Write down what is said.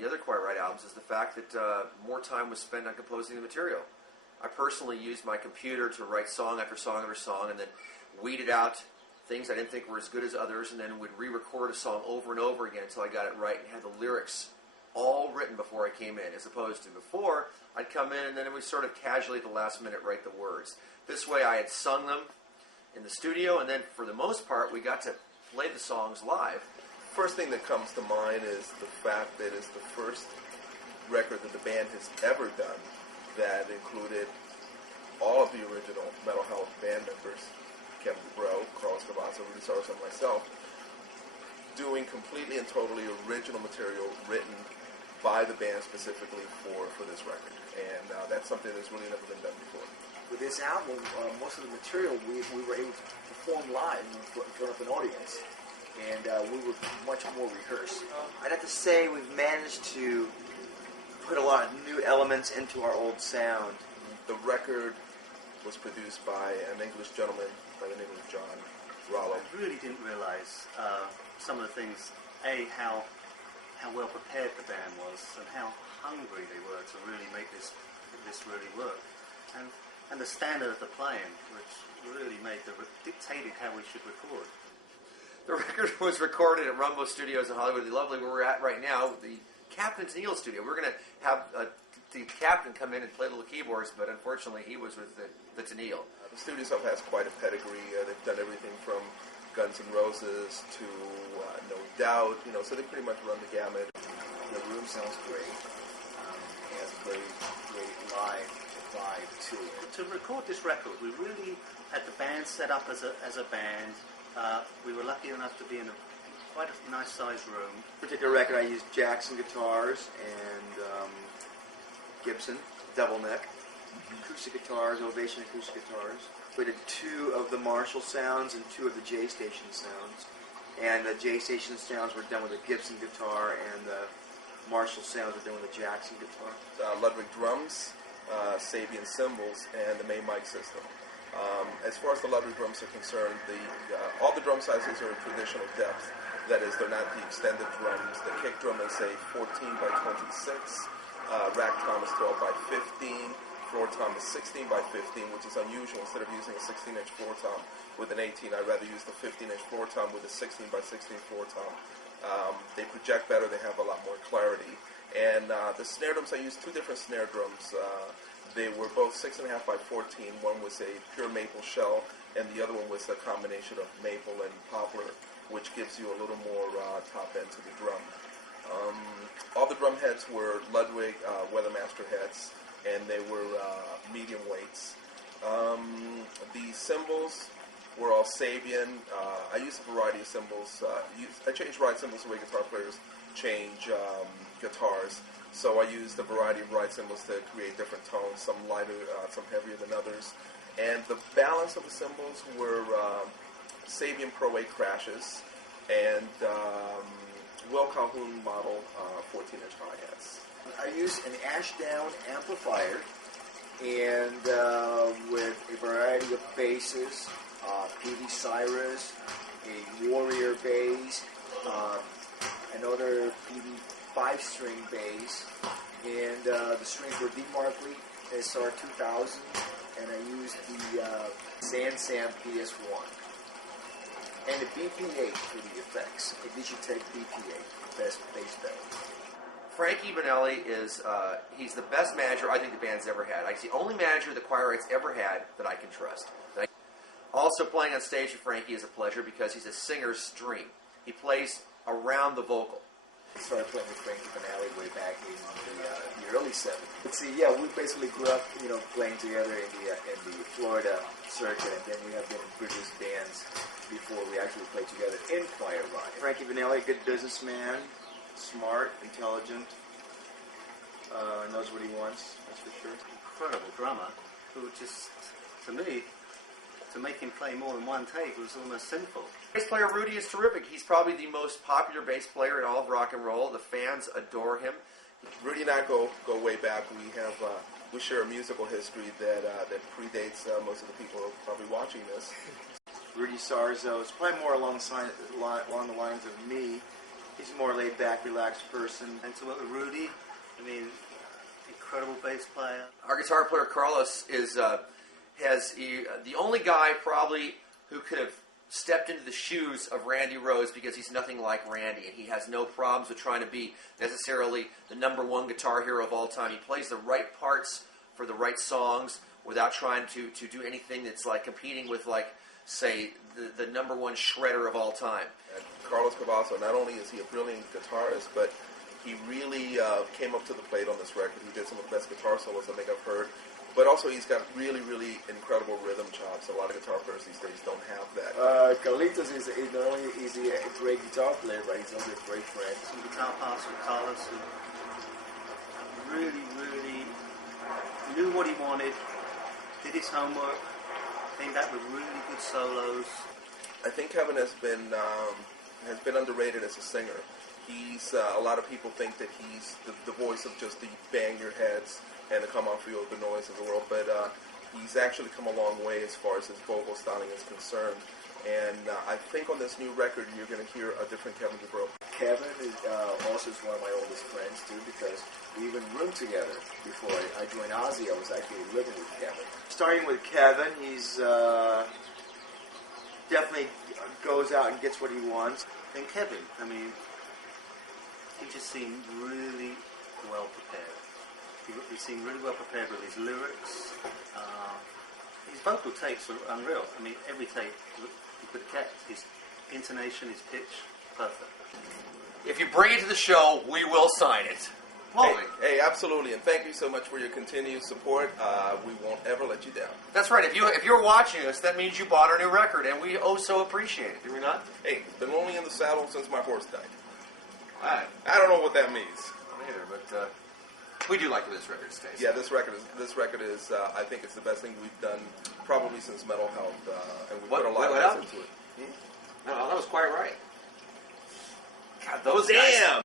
the other Quiet Riot albums is the fact that more time was spent on composing the material. I personally used my computer to write song after song after song, and then weeded out things I didn't think were as good as others, and then would re-record a song over and over again until I got it right and had the lyrics all written before I came in, as opposed to before, I'd come in and then it was sort of casually at the last minute write the words. This way I had sung them in the studio, and then for the most part we got to play the songs live. First thing that comes to mind is the fact that it's the first record that the band has ever done that included all of the original Mental Health band members, Kevin DuBrow, Carlos Cavazza, Rudy Sarzo, and myself, doing completely and totally original material written by the band specifically for this record. And that's something that's really never been done before. With this album, most of the material we were able to perform live in front of an audience. And we were much more rehearsed. I'd have to say we've managed to put a lot of new elements into our old sound. The record was produced by an English gentleman by the name of John Rollo. I really didn't realize some of the things, how well prepared the band was and how hungry they were to really make this really work. And the standard of the playing, which really dictated how we should record. The record was recorded at Rumbo Studios in Hollywood, the lovely where we're at right now, the Captain's Neil studio. We're going to have the Captain come in and play little keyboards, but unfortunately he was with the Tennille. The studio itself has quite a pedigree. They've done everything from Guns N' Roses to No Doubt, so they pretty much run the gamut. The room sounds great. It has a very great live vibe to it. To record this record, we really had the band set up as a band. We were lucky enough to be in quite a nice sized room. Particular record, I used Jackson guitars and Gibson double neck, acoustic guitars, Ovation acoustic guitars. We did 2 of the Marshall sounds and 2 of the J Station sounds. And the J Station sounds were done with a Gibson guitar, and the Marshall sounds were done with a Jackson guitar. Ludwig drums, Sabian cymbals, and the main mic system. As far as the Ludwig drums are concerned, all the drum sizes are traditional depth. That is, they're not the extended drums. The kick drum is a 14 by 26, rack tom is 12 by 15, floor tom is 16 by 15, which is unusual. Instead of using a 16-inch floor tom with an 18, I'd rather use the 15-inch floor tom with a 16 by 16 floor tom. They project better, they have a lot more clarity. And the snare drums, I used 2 different snare drums. They were both 6.5 by 14. One was a pure maple shell, and the other one was a combination of maple and poplar, which gives you a little more top end to the drum. All the drum heads were Ludwig Weathermaster heads, and they were medium weights. The cymbals were all Sabian. I used a variety of cymbals. I changed ride cymbals the way guitar players change guitars. So I used a variety of ride cymbals to create different tones, some lighter, some heavier than others. And the balance of the cymbals were Sabian Pro 8 crashes and Will Calhoun model 14-inch hi-hats. I used an Ashdown amplifier and with a variety of basses, P.D. Cyrus, a Warrior bass, another P.D. 5-string bass, and the strings were D. Markley SR 2000, and I used the Sansam PS1. And a BP8 for the effects, a Digitech BP8, best bass pedal. Frankie Banali is, he's the best manager I think the band's ever had. He's the only manager the Quiet Riot's ever had that I can trust. Also playing on stage with Frankie is a pleasure because he's a singer's dream. He plays around the vocal. I started playing with Frankie Banali way back in the early 70s. Let's see, yeah, we basically grew up, playing together in the Florida circuit, and then we have been in previous bands before we actually played together in Quiet Riot. Frankie Banali, a good businessman, smart, intelligent, knows what he wants, that's for sure. Incredible drummer who just, to me, to make him play more than one take was almost sinful. Bass player Rudy is terrific. He's probably the most popular bass player in all of rock and roll. The fans adore him. Rudy and I go way back. We share a musical history that predates most of the people who are probably watching this. Rudy Sarzo is probably more along the lines of me. He's a more laid-back, relaxed person. And to work with Rudy, I mean, incredible bass player. Our guitar player Carlos is the only guy probably who could have stepped into the shoes of Randy Rhoads, because he's nothing like Randy, and he has no problems with trying to be necessarily the #1 guitar hero of all time. He plays the right parts for the right songs without trying to do anything that's like competing with, like, say, the #1 shredder of all time. And Carlos Cavasso, not only is he a brilliant guitarist, but he really came up to the plate on this record. He did some of the best guitar solos I think I've heard. But also he's got really, really incredible rhythm chops. A lot of guitar players these days don't have that. Carlitos is not only is he a great guitar player, but he's also a great friend. Some guitar parts with Carlos who really, really knew what he wanted, did his homework, came back with really good solos. I think Kevin has been underrated as a singer. He's a lot of people think that he's the voice of just the bang your heads and the come off feel of the noise of the world, but he's actually come a long way as far as his vocal styling is concerned. And I think on this new record you're going to hear a different Kevin DuBrow. Kevin is also one of my oldest friends too, because we even roomed together before I joined Ozzy. I was actually living with Kevin. Starting with Kevin, he's definitely goes out and gets what he wants. And Kevin, I mean, he just seemed really well prepared. He seemed really well prepared with his lyrics. His vocal takes were unreal. I mean, every take he could have kept. His intonation, his pitch, perfect. If you bring it to the show, we will sign it. Hey, absolutely, and thank you so much for your continued support. We won't ever let you down. That's right. If you're watching us, that means you bought our new record, and we so appreciate it. Do we not? Hey, been lonely in the saddle since my horse died. I I don't know what that means. don't either, but we do like where this record stays. Yeah, this record is I think it's the best thing we've done probably since Metal Health, and we put a lot of effort into it. No, that was quite right. God, those guys. Damn!